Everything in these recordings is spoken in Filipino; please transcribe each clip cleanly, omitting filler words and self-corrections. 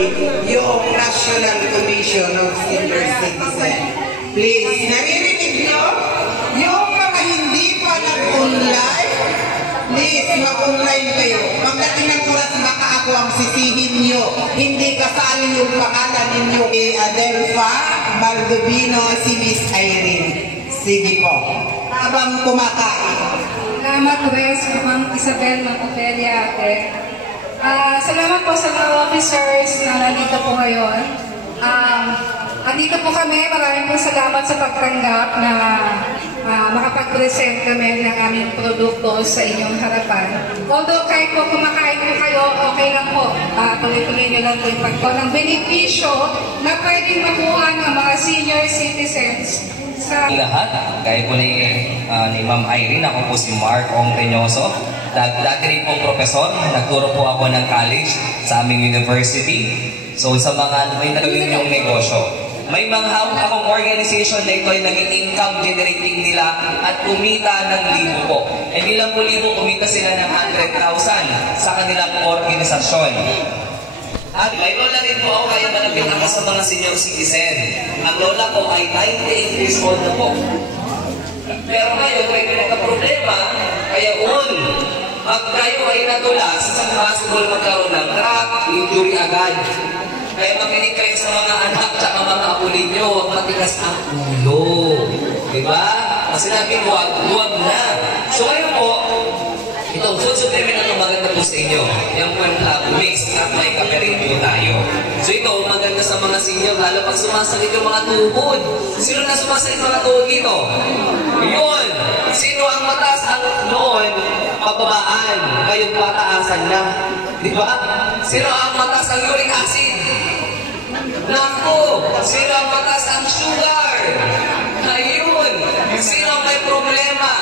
yung National Commission of Senior Citizen. Please, naririnig nyo? Yung mga hindi pa nag-online, please, mag-online kayo. Pagdating ng oras, baka ako ang sisihin nyo. Hindi kasali yung pangalan ninyo. Adelfa Baldovino, si Miss Irene. Sige po. Habang kumakain. Salamat, Wes, Ma'am Isabel, Ma'am Ofelia, ate. Salamat po sa mga officers na nandito po ngayon. Andito po kami, maraming po salamat sa pagtanggap na makapag-present kami ng aming produkto sa inyong harapan. Although kahit po kumakain po kayo, okay lang po. Tuloy-tuloy nyo lang po yung pagkaw ng benepisyo na pwedeng makuha ng mga senior citizens sa lahat. Gaya po ni Ma'am Irene, ako po si Mark Ong Reñoso. Dati rin pong profesor, nagturo po ako ng college sa aming university. So sa mga may nagawin yung negosyo. May mga hawak akong organization na ito ay naging income generating nila at kumita ng libo po. Hindi lang po libo, kumita sila ng 100,000 sa kanilang organisasyon. At may lola rin po ako, kaya malapit ako sa mga senior citizen. Ang lola ko ay 98 years old na po. Pero ngayon, may pinagka-problema, kaya pag kayo ay natulas, isang possible magkaroon ng crack, injury agad. Kaya makinig kayo sa mga anak at mga apo ninyo, huwag matigas ang ulo. Diba? Ang sinabi mo, huwag na. So ngayon po, itong food supplement na ito maganda po sa inyo. Yung mix at may kape rin po tayo. So ito, maganda sa mga senior, lalo pag sumasakit yung mga tuhod. Sino na sumasakit mga tuhod dito? Yun! Sino ang mataas ang noon? Pababaan. Kayong pataasan na. Diba? Sino ang mataas ang uric acid? Naku! Sino ang mataas ang sugar? Ayun! Sino ang may problema?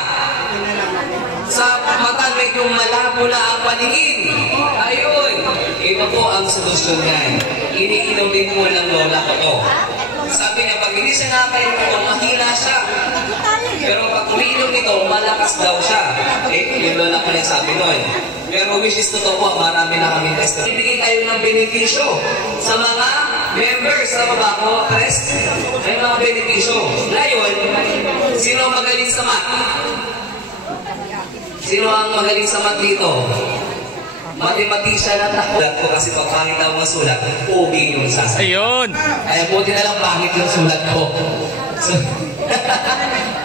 Sa mata, medyo malabo na ang paningin. Ayun! Ito po ang solusyon yan. Iniinom din mo ng lola ko to. Sabi niya, pag hindi siya nakakainom ito, mahina siya. Pero pag umiinom nito, malakas daw siya. Yung lola ko niya sabi nun. Pero which is totoo po, marami na kami test. Ibigay kayo ng benepisyo sa mga members sa baba ko, press. May mga benepisyo. Ngayon, sino magaling sa math? Sino ang magaling sa math dito? Mathematician at nakulat ko kasi pag pangit ang mga sulat, okay yung sasagot. Ayun! Kaya buti na lang pangit yung sulat ko. So,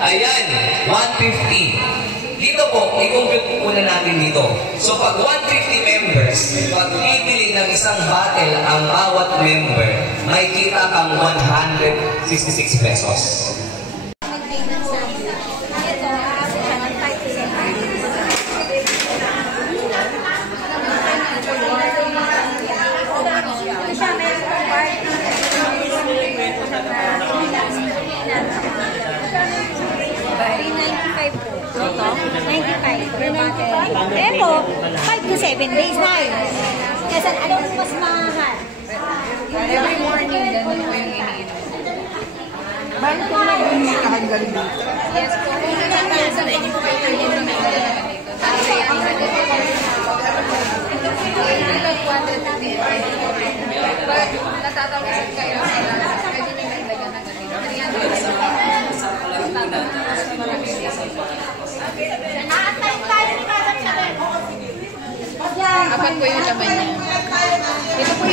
ayan, 150. Dito po, i-compute po muna natin dito. So pag 150 members, pag bibili ng isang bottle ang bawat member, may kita kang 166 pesos. Pero, 5 to 7 days na yun. Kasi ano mas mahal? every morning, ganun po yung iniinom. Bakit po nag-uwi ka hanggang dito? Yes po. Sa hindi po kayo nag-inom na dito. Kasi ang pag natatawasan kayo, pwede nyo ilagyan na ganito. Apat po yung laman niya. Ito po